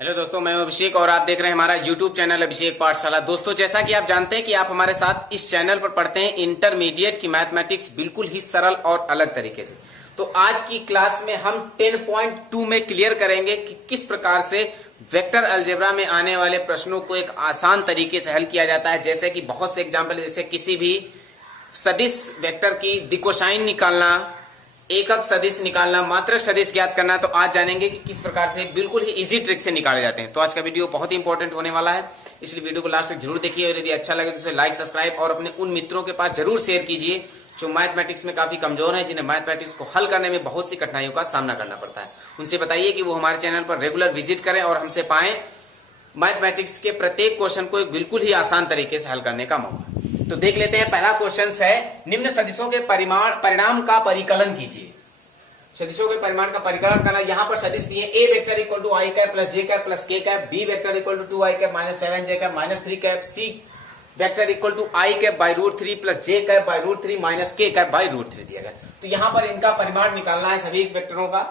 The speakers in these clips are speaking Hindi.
हेलो दोस्तों, मैं अभिषेक और आप देख रहे हैं हमारा यूट्यूब चैनल अभिषेक पाठशाला। दोस्तों, जैसा कि आप जानते हैं कि आप हमारे साथ इस चैनल पर पढ़ते हैं इंटरमीडिएट की मैथमेटिक्स बिल्कुल ही सरल और अलग तरीके से। तो आज की क्लास में हम 10.2 में क्लियर करेंगे कि किस प्रकार से वेक्टर अलजेब्रा में आने वाले प्रश्नों को एक आसान तरीके से हल किया जाता है। जैसे कि बहुत से एग्जाम्पल, जैसे किसी भी सदिश वेक्टर की दिकोसाइन निकालना, एकक सदिश निकालना, मात्रक सदिश ज्ञात करना। तो आज जानेंगे कि किस प्रकार से बिल्कुल ही इजी ट्रिक से निकाले जाते हैं। तो आज का वीडियो बहुत ही इंपॉर्टेंट होने वाला है, इसलिए वीडियो को लास्ट तक जरूर देखिए और यदि अच्छा लगे तो उसे लाइक, सब्सक्राइब और अपने उन मित्रों के पास जरूर शेयर कीजिए जो मैथमेटिक्स में काफी कमजोर हैं, जिन्हें मैथमेटिक्स को हल करने में बहुत सी कठिनाइयों का सामना करना पड़ता है। उनसे बताइए कि वो हमारे चैनल पर रेगुलर विजिट करें और हमसे पाएं मैथमेटिक्स के प्रत्येक क्वेश्चन को एक बिल्कुल ही आसान तरीके से हल करने का मौका। तो देख लेते हैं, पहला क्वेश्चन है, निम्न सदिशों के परिणाम का परिकलन कीजिए। सदिशों के परिमाण का परिकलन करना। यहाँ पर सदिश दिए A vector equal to I cap plus J cap plus K cap, B vector equal to 2 I cap minus 7 J cap minus 3 cap, C vector equal to I cap by root 3 plus J cap by root 3 minus K cap by root 3 दिया गया। तो यहाँ पर इनका परिमाण निकालना है सभी वेक्टरों का।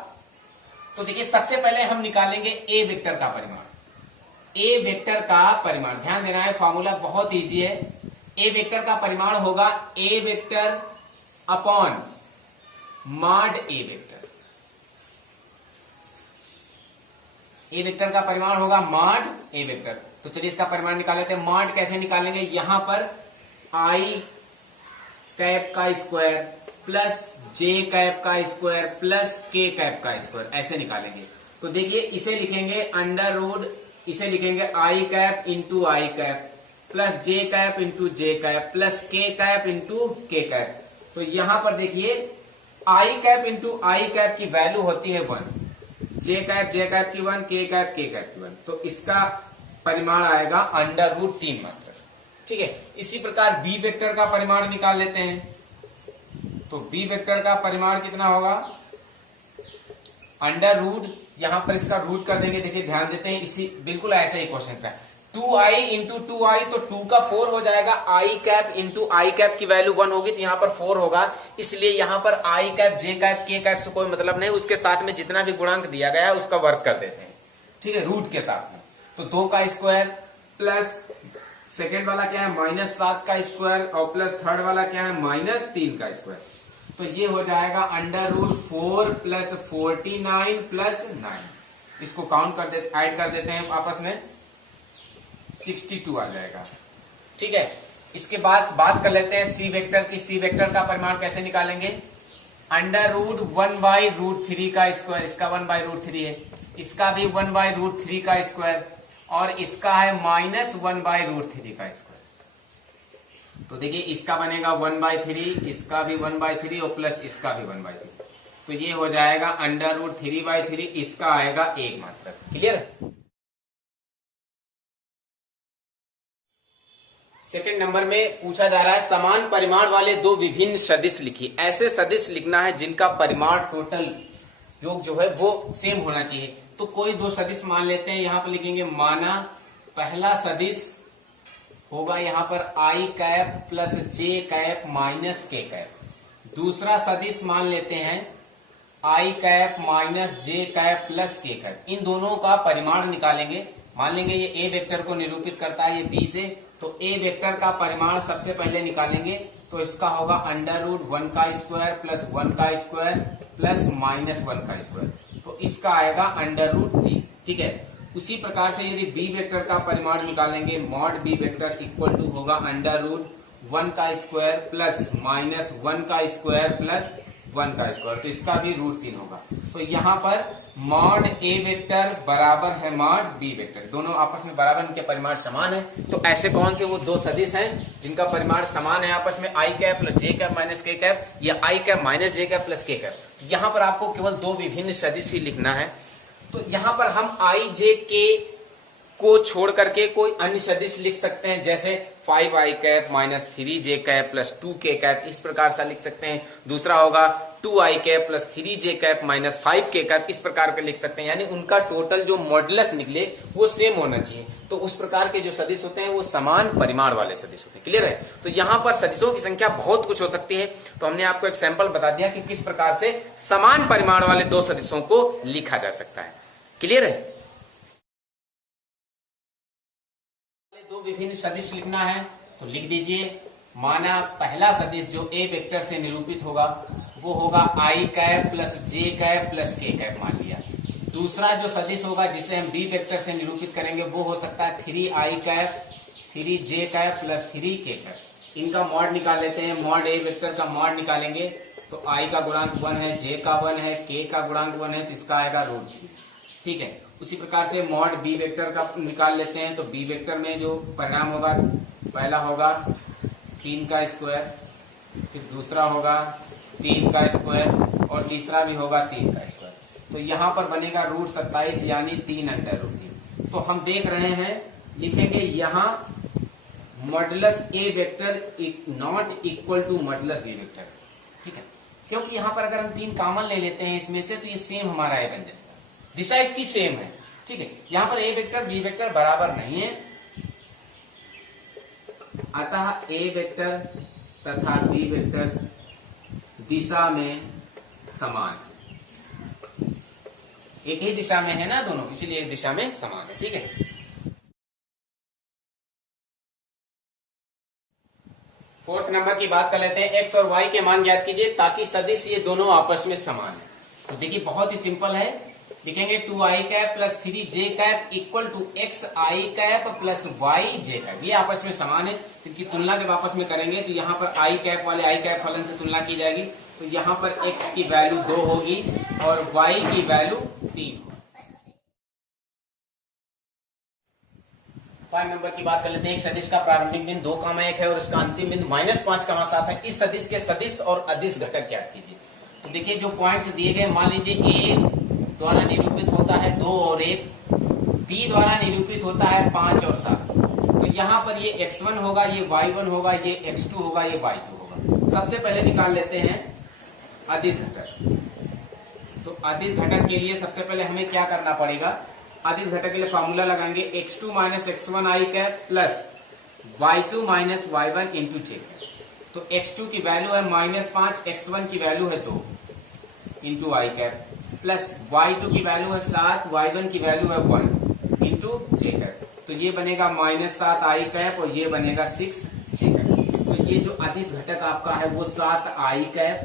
तो देखिए, सबसे पहले हम निकालेंगे ए वेक्टर का परिमाण। ए वेक्टर का परिमाण, ध्यान देना है, फॉर्मूला बहुत ईजी है। ए वेक्टर का परिमाण होगा A vector upon mod A vector. A vector का परिमाण होगा मॉड ए वेक्टर। तो चलिए इसका परिमाण निकाल लेते हैं। मॉड कैसे निकालेंगे? यहां पर आई कैप का स्क्वायर प्लस जे कैप का स्क्वायर प्लस के कैप का स्क्वायर, ऐसे निकालेंगे। तो देखिए, इसे लिखेंगे अंडर रूट, इसे लिखेंगे आई कैप इंटू आई cap plus J cap into जे cap plus K cap into के कैप। तो यहां पर देखिए, आई कैप इंटू आई कैप की वैल्यू होती है 1, जे कैप की 1, के कैप की 1। तो इसका परिमाण आएगा अंडर रूट 3 मात्र। ठीक है, इसी प्रकार बी वेक्टर का परिमाण निकाल लेते हैं। तो बी वेक्टर का परिमाण कितना होगा? अंडर रूट, यहां पर इसका रूट कर देंगे। देखिए, ध्यान देते हैं, इसी बिल्कुल ऐसे ही क्वेश्चन का 2i इंटू 2i, तो 2 का 4 हो जाएगा। आई कैप इंटू आई कैप की वैल्यू 1 होगी, तो यहाँ पर 4 होगा। इसलिए यहाँ पर आई कैप, जे कैप, के कैप से कोई मतलब नहीं, उसके साथ में जितना भी गुणांक दिया गया है उसका वर्क कर देते हैं। ठीक है, रूट के साथ में। तो 2 का स्क्वायर प्लस सेकेंड वाला क्या है -7 का स्क्वायर और प्लस थर्ड वाला क्या है -3 का स्क्वायर। तो ये हो जाएगा अंडर रूट 4 प्लस 49 प्लस 9। इसको काउंट कर देते, ऐड कर देते हैं आपस में, 62 आ जाएगा। ठीक है, इसके बाद बात कर लेते हैं सी वेक्टर की। सी वेक्टर का परिमाण कैसे निकालेंगे? अंडर रूट 1 बाई रूट 3 का स्क्वायर, इसका 1 बाई रूट 3 है, इसका भी 1 बाई रूट 3 का स्क्वायर और इसका है -1 बाई रूट 3 का स्क्वायर। तो देखिए, इसका बनेगा 1 बाई 3, इसका भी 1 बाई 3 और प्लस इसका भी 1 बाई 3। तो ये हो जाएगा अंडर रूट 3 बाई 3, इसका आएगा 1 मात्र। क्लियर है? सेकंड नंबर में पूछा जा रहा है, समान परिमाण वाले दो विभिन्न सदिश लिखिए। ऐसे सदिश लिखना है जिनका परिमाण टोटल योग जो है वो सेम होना चाहिए। तो कोई दो सदिश मान लेते हैं, यहां पर लिखेंगे, माना पहला सदिश होगा यहां पर आई cap plus J cap minus K cap. दूसरा सदिश मान लेते हैं I cap minus J cap plus K cap. इन दोनों का परिमाण निकालेंगे। मान लेंगे ये ए वेक्टर को निरूपित करता है, ये बी से। तो ए वेक्टर का परिमाण सबसे पहले निकालेंगे। तो इसका होगा अंडर रूट 1 का स्क्वायर प्लस 1 का स्क्वायर प्लस -1 का स्क्वायर। तो इसका आएगा अंडर रूट 3। ठीक है, उसी प्रकार से यदि बी वेक्टर का परिमाण निकालेंगे, mod b vector equal to होगा अंडर रूट 1 का स्क्वायर प्लस -1 का स्क्वायर प्लस 1 का स्क्वायर। तो इसका भी रूट 3 होगा। तो यहाँ पर मॉड ए वेक्टर बराबर है मॉड बी वेक्टर, दोनों आपस में बराबर, इनके परिमाण समान है। तो ऐसे कौन से वो दो सदिश हैं जिनका परिमाण समान है आपस में? आई cap plus J cap minus K cap या आई कैप माइनस जे कैप प्लस के कैप। यहाँ पर आपको केवल दो विभिन्न सदिश ही लिखना है। तो यहाँ पर हम आई जे के को छोड़ करके कोई अन्य सदिश लिख सकते हैं, जैसे 5 आई कैप माइनस 3 जे कैप प्लस 2 के कैप, इस प्रकार से लिख सकते हैं। दूसरा होगा 2 I cap plus 3 J cap minus 5 के कैप, इस प्रकार के लिख सकते हैं। यानी उनका टोटल जो मॉडुलस निकले वो सेम होना चाहिए। तो उस प्रकार के जो सदिश होते हैं वो समान परिमाण वाले सदिश होते हैं। क्लियर है? तो यहाँ पर सदिशों की संख्या बहुत कुछ हो सकती है। तो हमने आपको एक सैंपल बता दिया कि किस प्रकार से समान परिमाण वाले दो सदिशों को लिखा जा सकता है। क्लियर है? दो विभिन्न सदिश लिखना है तो लिख दीजिए। माना पहला सदिश जो ए वेक्टर से निरूपित होगा वो होगा I cap plus J cap plus K cap मान लिया। दूसरा जो सदिश होगा जिसे हम बी वेक्टर से निरूपित करेंगे वो हो सकता है 3i cap 3j cap plus 3k cap. इनका मॉड निकाल लेते हैं। मॉड ए वेक्टर का मॉड निकालेंगे तो i का गुणांक 1 है, j का 1 है, k का गुणांक 1 है, तो इसका आएगा √3। ठीक है। उसी प्रकार से मॉड बी वेक्टर का निकाल लेते हैं तो बी वेक्टर में जो परिणाम होगा पहला होगा 3 का स्क्वायर, फिर दूसरा होगा 3 का स्क्वायर और तीसरा भी होगा 3 का स्क्वायर। तो यहाँ पर बनेगा √27 यानी 3√3। तो हम देख रहे हैं लिखेंगे यहाँ modulus a vector not equal to modulus b vector. ठीक है, क्योंकि यहाँ पर अगर हम 3 कॉमन ले लेते हैं इसमें से तो ये सेम हमारा ए बन जाएगा, दिशा इसकी सेम है। ठीक है, यहाँ पर ए वेक्टर बी वेक्टर बराबर नहीं है, अतः ए वेक्टर तथा बी वेक्टर दिशा में समान है। एक ही दिशा में है ना दोनों, इसलिए एक दिशा में समान है। ठीक है, फोर्थ नंबर की बात कर लेते हैं। x और y के मान ज्ञात कीजिए ताकि सदिश ये दोनों आपस में समान है। तो देखिए बहुत ही सिंपल है, लिखेंगे 2i cap plus 3j cap equal to xi cap plus yj cap. ये आपस में समान है, इनकी तुलना जब आपस में करेंगे तो यहाँ पर i कैप वाले i कैप फलन से तुलना की जाएगी तो यहाँ पर x की वैल्यू 2 होगी और y की वैल्यू 3 होगी। 5 नंबर की बात कर लेते हैं। एक सदिश का प्रारंभिक बिंदु 2,1 है और इसका अंतिम बिंदु -5,7 है। इस सदिश के सदिश और अदिश घटक ज्ञात कीजिए। तो देखिए जो पॉइंट्स दिए गए, मान लीजिए ए द्वारा निरूपित होता है 2 और 1, बी द्वारा निरूपित होता है 5 और 7। तो यहाँ पर ये x1 होगा, ये y1 होगा, ये x2 होगा, ये y2 होगा। सबसे पहले निकाल लेते हैं अदिश घटक। तो अदिश घटक के लिए सबसे पहले हमें क्या करना पड़ेगा, अदिश घटक के लिए फॉर्मूला लगाएंगे x2 minus x1 i cap plus y2 minus y1 into j। तो x2 की वैल्यू है -5, x1 की वैल्यू है 2 इंटू आई कैप प्लस y2 की वैल्यू है 7, y1 की वैल्यू है 1 इंटू j कैप। तो ये बनेगा -7 i कैप और ये बनेगा 6 j कैप। तो ये जो अदिश घटक आपका है वो 7 i कैप,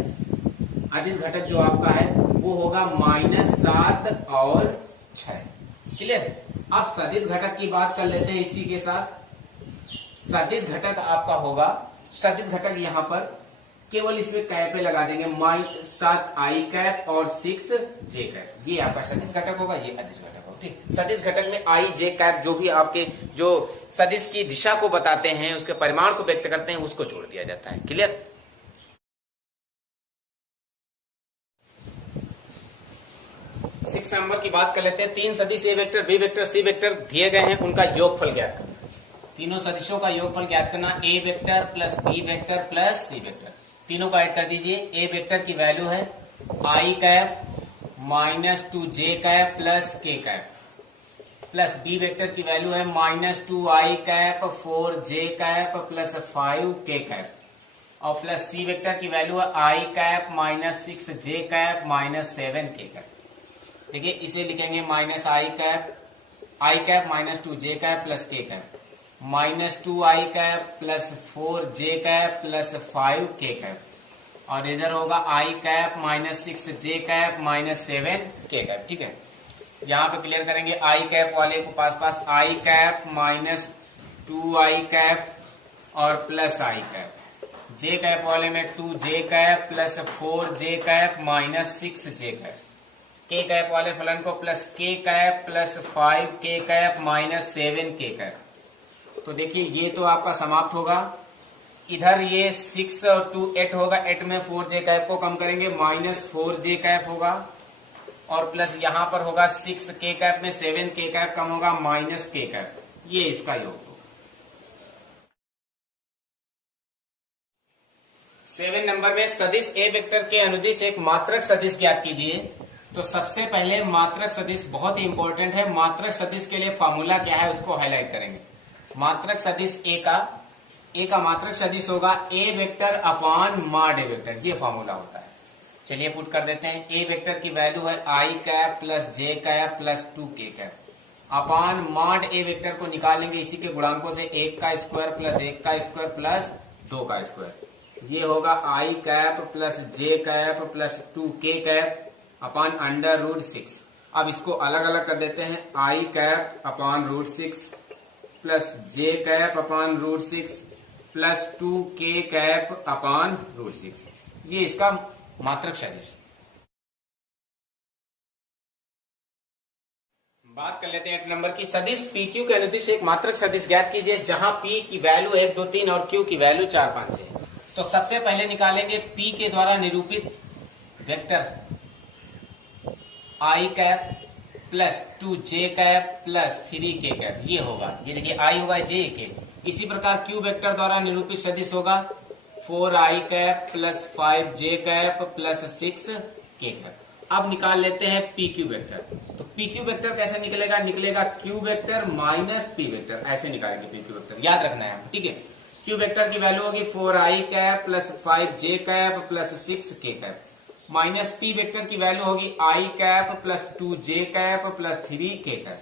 अदिश घटक जो आपका है वो होगा -7 और 6। क्लियर। अब सदिश घटक की बात कर लेते हैं इसी के साथ। सदिश घटक आपका होगा, सदिश घटक यहाँ पर केवल इसमें कैप लगा देंगे, -7 i कैप और 6 j कैप। ये आपका सदिश घटक होगा, ये अदिश घटक होगा। ठीक, सदिश घटक में i j कैप जो भी आपके जो सदिश की दिशा को बताते हैं, उसके परिमाण को व्यक्त करते हैं, उसको जोड़ दिया जाता है। क्लियर। 6 नंबर की बात कर लेते हैं। 3 सदिश A vector B vector C vector दिए गए हैं, उनका योगफल ज्ञात करना। तीनों सदिशों का योगफल ज्ञात करना, A vector plus B vector plus C vector. तीनों को ऐड कर दीजिए। ए वेक्टर की वैल्यू है I cap -2j cap plus k cap plus B vector की वैल्यू है -2i cap 4j cap plus 5k cap और प्लस सी वेक्टर की वैल्यू है I cap -6j cap -7k cap. देखिए इसे लिखेंगे -i cap -2j cap plus k cap -2i cap plus 4j cap plus 5k cap और इधर होगा i cap -6j cap -7k cap. ठीक है, यहाँ पे क्लियर करेंगे। i कैप वाले को पास i कैप -2i कैप और plus i cap, j cap वाले में 2j cap plus 4j cap -6j cap, k cap वाले फलन को plus k cap plus 5k cap -7k cap. तो देखिए ये तो आपका समाप्त होगा। इधर ये 6 और 2 8 होगा, 8 में 4j कैप को कम करेंगे -4j कैप होगा और प्लस यहाँ पर होगा 6k कैप में 7k कैप कम होगा -k कैप। ये इसका योग होगा। 7 नंबर में सदिश ए वेक्टर के अनुदिश एक मात्रक सदिश ज्ञात कीजिए। तो सबसे पहले मात्रक सदिश बहुत ही इंपॉर्टेंट है। मात्रक सदिश के लिए फॉर्मूला क्या है उसको हाईलाइट करेंगे। मात्रक सदिश ए का मात्रक सदिश होगा A vector upon mod A vector, ये फॉर्मूला होता है। चलिए पुट कर देते हैं। ए वेक्टर की वैल्यू है I cap plus J cap plus 2k cap. Upon mod A vector को निकालेंगे इसी के गुणांकों से 1 का स्क्वायर प्लस 1 का स्क्वायर प्लस 2 का स्क्वायर। ये होगा I cap plus J cap plus 2k cap upon under root 6। अब इसको अलग अलग कर देते हैं, I cap upon root 6 plus J cap upon root 6 plus 2k cap upon root 6। ये इसका मात्रक सदिश। बात कर लेते हैं 8 नंबर की। सदिश PQ के अनुदिश एक मात्रक सदिश ज्ञात कीजिए जहां P की वैल्यू 1 2 3 और Q की वैल्यू 4 5 है। तो सबसे पहले निकालेंगे P के द्वारा निरूपित vector I cap plus 2j cap plus 3k cap. ये होगा, ये देखिए I होगा j इसी प्रकार Q वेक्टर द्वारा निरूपित सदिश होगा 4i cap plus 5j cap plus 6k cap. अब निकाल लेते हैं PQ वेक्टर। तो PQ वेक्टर कैसे निकलेगा? निकलेगा Q vector minus P vector, ऐसे निकालेंगे PQ वेक्टर, याद रखना है, ठीक है। Q वेक्टर की वैल्यू होगी 4i cap plus 5j cap plus 6k cap minus P vector की वैल्यू होगी i cap plus 2j cap plus 3k cap.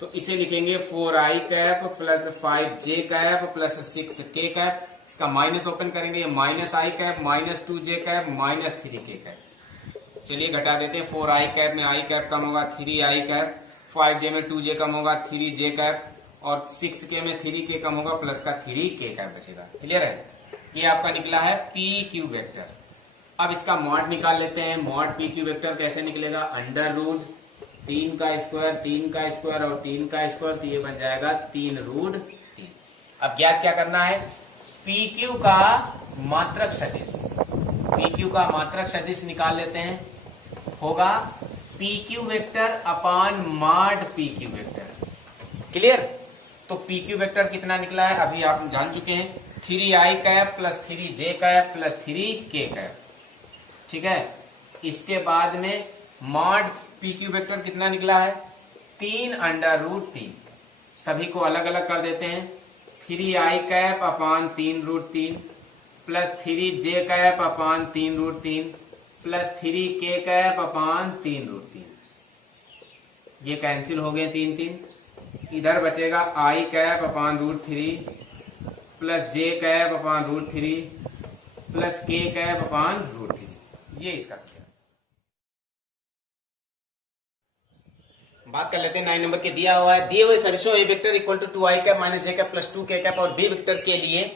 तो इसे लिखेंगे 4i cap plus 5j cap plus 6k cap. इसका माइनस ओपन करेंगे, minus i cap minus 2j cap minus 3k cap. चलिए घटा देते हैं, 4i कैप में i कैप कम होगा 3i कैप, 5j में 2j कम होगा 3j कैप और 6k में 3k कम होगा प्लस का 3k कैप बचेगा। क्लियर है? ये आपका निकला है PQ वेक्टर। अब इसका मॉड निकाल लेते हैं। मॉड PQ वेक्टर कैसे निकलेगा? अंडर रूट 3 का स्क्वायर 3 का स्क्वायर और 3 का स्क्वायर, तो ये बन जाएगा 3 रूट 3। अब ज्ञात क्या करना है? PQ का मात्रक सदिश। PQ का मात्रक सदिश निकाल लेते हैं, होगा PQ vector upon mod PQ vector. Clear? तो PQ वेक्टर कितना निकला है अभी आप जान चुके हैं, 3i cap plus 3j cap plus 3k cap, ठीक है। इसके बाद में मॉड PQ वेक्टर कितना निकला है? 3 अंडर रूट 3। सभी को अलग अलग कर देते हैं, 3i कैप अपान 3 रूट 3 प्लस 3j कैप अपान 3 रूट 3 प्लस 3k कैप अपान 3 रूट 3। ये कैंसिल हो गए 3 3। इधर बचेगा i cap upon root 3 plus j cap upon root 3 plus k cap upon root 3। ये इसका किया। बात कर लेते हैं 9 नंबर के। दिया हुआ है, दिए हुए सदिशों A vector equal to 2i cap minus j cap plus 2k cap और b वेक्टर के लिए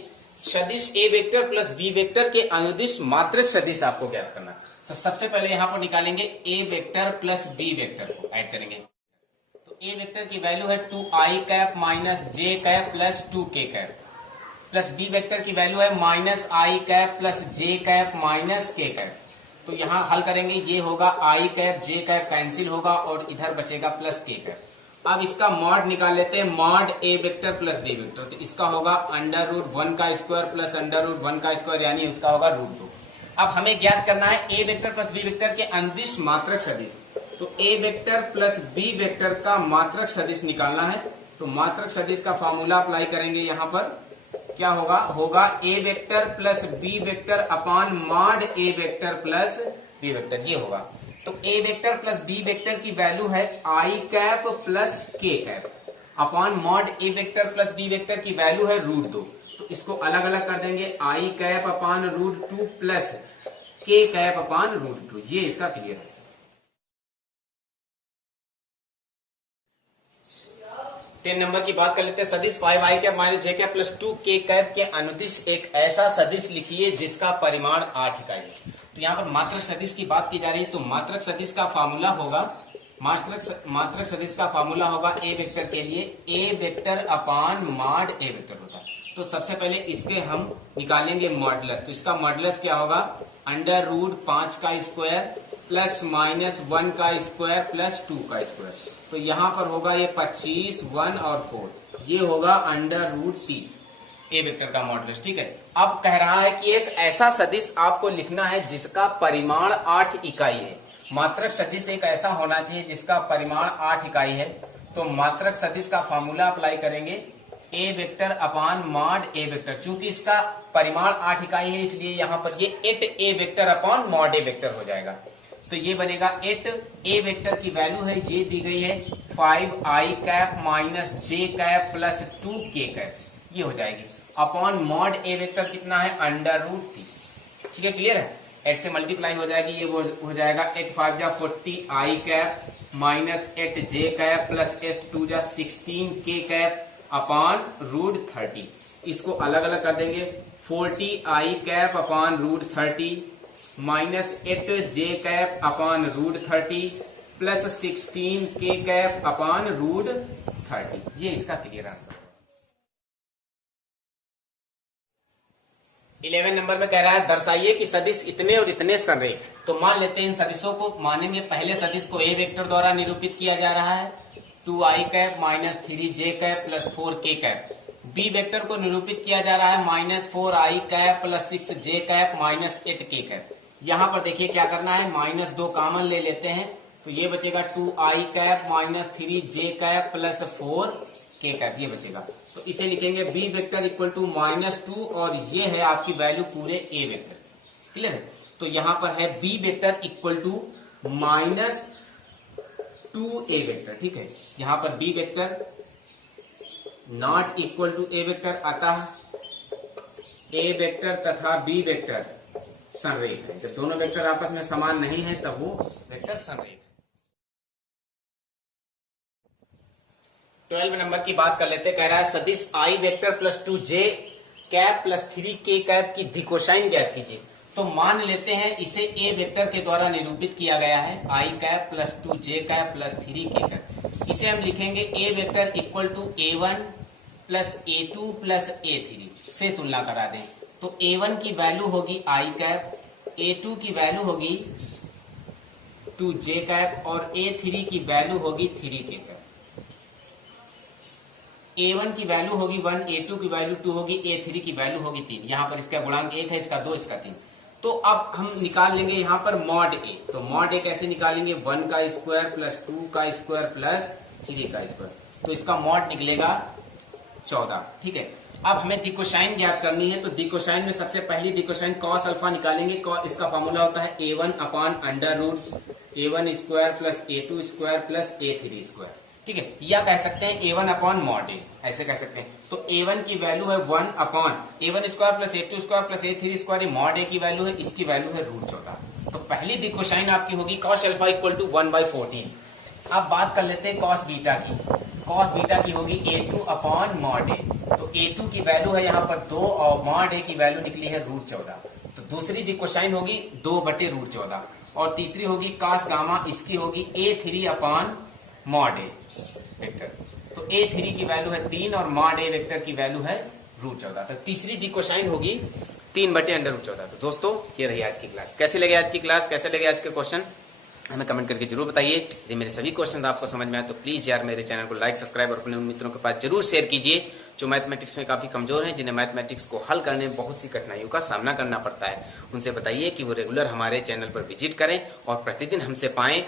सदिश A vector plus B vector के अनुदिश मात्रक सदिश आपको ज्ञात करना। तो सबसे पहले यहां पर निकालेंगे A vector plus B vector को ऐड करेंगे। तो ए वेक्टर की वैल्यू है 2i cap minus j cap plus 2k cap plus B vector की वैल्यू है minus i cap plus j cap minus k cap. तो यहां हल करेंगे, ये होगा i cap j cap cancel होगा और इधर बचेगा प्लस k कैप। अब इसका मॉड निकाल लेते हैं, mod A vector plus B vector. तो इसका होगा अंडर रूट 1 का स्क्वायर प्लस अंडर रूट 1 का स्क्वायर, यानी उसका होगा रूट 2। अब हमें ज्ञात करना है ए वेक्टर प्लस बी वेक्टर के अनुदिश मात्रक सदिश। तो A vector plus B vector का मात्रक सदिश निकालना है। तो मात्रक सदिश का फॉर्मूला अप्लाई करेंगे। यहाँ पर क्या होगा? होगा A vector plus B vector upon mod A vector plus B vector. ये होगा, तो A vector plus B vector की वैल्यू है I cap plus K cap upon mod A vector plus B vector की वैल्यू है रूट 2। तो इसको अलग अलग कर देंगे, I cap upon root 2 plus K cap upon root 2। ये इसका क्लियर है। टेन नंबर की बात कर लेते हैं। सदिश 5i कैप माइनस जे कैप प्लस 2k कैप के अनुदिश एक ऐसा सदिश लिखिए जिसका परिमाण 8 इकाई है। तो यहाँ पर मात्रक सदिश की बात की जा रही है। तो मात्रक सदिश का फार्मूला होगा, मात्रक सदिश का फार्मूला होगा ए वेक्टर के लिए ए vector upon mod A vector होता है। तो सबसे पहले इसके हम निकालेंगे मॉडुलस। तो इसका मॉडुलस क्या होगा? अंडर रूट 5 का स्क्वायर प्लस माइनस 1 का स्क्वायर प्लस 2 का स्क्वायर। तो यहाँ पर होगा ये 25, 1 और 4, ये होगा अंडर रूट 30 ए वेक्टर का मॉडुलस। ठीक है, अब कह रहा है कि एक ऐसा सदिश आपको लिखना है जिसका परिमाण 8 इकाई है। मात्रक सदिश एक ऐसा होना चाहिए जिसका परिमाण 8 इकाई है। तो मात्रक सदिश का फॉर्मूला अप्लाई करेंगे, ए vector upon mod A vector. चूंकि इसका परिमाण 8 इकाई है इसलिए यहाँ पर ये 8 ए vector upon mod A vector हो जाएगा। तो ये बनेगा 8 ए वेक्टर की वैल्यू है ये दी गई है 5i कैप माइनस जे कैप प्लस 2k कैप, ये हो जाएगी अपॉन मॉड ए वेक्टर कितना है √30। ठीक है, क्लियर है। 8 से मल्टीप्लाई हो जाएगी, ये हो जाएगा 8 5 जा 40 आई कैप माइनस 8 जे कैप प्लस 8 2 जा 16 के कैप अपॉन √30। इसको अलग अलग कर देंगे, 40 आई कैप अपॉन √30 माइनस 8 जे कैप अपॉन √30 प्लस 16 के कैप अपॉन √30। ये इसका क्लियर आंसर है। 11 नंबर में कह रहा है दर्शाइए कि सदिश इतने और इतने संरेख। तो मान लेते हैं इन सदिशों को, मानेंगे पहले सदिश को ए वेक्टर द्वारा निरूपित किया जा रहा है 2i cap minus 3j cap plus 4k cap. B vector को निरूपित किया जा रहा है minus 4i cap plus 6j cap minus 8k cap. यहाँ पर देखिए क्या करना है, माइनस 2 कॉमन ले लेते हैं तो ये बचेगा 2i cap minus 3j cap plus 4k cap, ये बचेगा। तो इसे लिखेंगे बी वेक्टर इक्वल टू -2 और ये है आपकी वैल्यू पूरे ए वेक्टर। क्लियर है। तो यहां पर है B vector equal to -2 A vector. ठीक है, यहां पर B vector not equal to A vector, अतः ए वेक्टर तथा बी वेक्टर संरेख है। जब दोनों वेक्टर आपस में समान नहीं है तब वो वेक्टर संरेख है। 12 नंबर की बात कर लेते, कह रहा है सदिश I vector plus 2j cap plus 3k cap की दिकोसाइन ज्ञात कीजिए। तो मान लेते हैं इसे ए वेक्टर के द्वारा निरूपित किया गया है I cap plus 2j cap plus 3k cap. इसे हम लिखेंगे A vector equal to a1 plus a2 plus a3 से तुलना करा दें। तो a1 की वैल्यू होगी आई कैप, a2 की वैल्यू होगी 2j कैप और a3 की वैल्यू होगी 3k कैप। a1 की वैल्यू होगी 1, a2 की वैल्यू 2 होगी, a3 की वैल्यू होगी 3। यहाँ पर इसका गुणांक 1 है, इसका 2, इसका 3। तो अब हम निकाल लेंगे यहाँ पर मॉड ए। तो मॉड ए कैसे निकालेंगे, 1 का स्क्वायर प्लस 2 का स्क्वायर प्लस 3 का स्क्वायर। तो इसका मॉड निकलेगा 14। ठीक है, अब हमें दिकोसाइन ज्ञात करनी है। तो दिकोसाइन में सबसे पहली दिकोसाइन कॉस अल्फा निकालेंगे। इसका फॉर्मूला होता है a1 upon under root a1 square plus a2 square plus a3 square. ठीक है, या कह सकते हैं a1 अपॉन मॉड ए, ऐसे कह सकते हैं। तो a1 की वैल्यू है 1 upon a1 square plus a2 square plus a3 square, ये मॉड ए की वैल्यू है, इसकी वैल्यू है √14। तो पहली दिकोसाइन आपकी होगी कॉस अल्फा इक्वल टू 1/14। अब बात कर लेते हैं कॉस बीटा की। कॉस बीटा की होगी a2 अपॉन मॉड ए। तो a2 की वैल्यू है यहाँ पर 2 और मॉड ए की वैल्यू निकली है √14। तो दूसरी दिकोसाइन होगी 2/√14 और तीसरी होगी कॉस गामा, इसकी होगी a3 upon mod A vector. तो a3 की वैल्यू है 3 और मॉड ए वेक्टर की वैल्यू है √14। तो तीसरी दिकोसाइन होगी 3/√14। तो दोस्तों ये रही आज की क्लास। कैसे लगे आज की क्लास, कैसे लगे आज के क्वेश्चन, हमें कमेंट करके जरूर बताइए। यदि मेरे सभी क्वेश्चन आपको समझ में आए तो प्लीज यार मेरे चैनल को लाइक सब्सक्राइब और अपने उन मित्रों के पास जरूर शेयर कीजिए जो मैथमेटिक्स में काफी कमजोर हैं, जिन्हें मैथमेटिक्स को हल करने में बहुत सी कठिनाइयों का सामना करना पड़ता है। उनसे बताइए कि वो रेगुलर हमारे चैनल पर विजिट करें और प्रतिदिन हमसे पाएं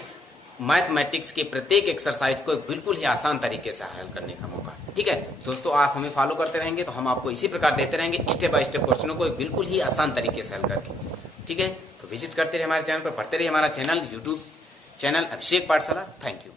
मैथमेटिक्स के प्रत्येक एक्सरसाइज को बिल्कुल ही आसान तरीके से हल करने का मौका। ठीक है दोस्तों, आप हमें फॉलो करते रहेंगे तो हम आपको इसी प्रकार देते रहेंगे स्टेप बाय स्टेप क्वेश्चनों को बिल्कुल ही आसान तरीके से हल करके। ठीक है, तो विजिट करते रहिए हमारे चैनल पर, पढ़ते रहिए हमारा चैनल यूट्यूब चैनल अभिषेक पाठशाला। Thank you.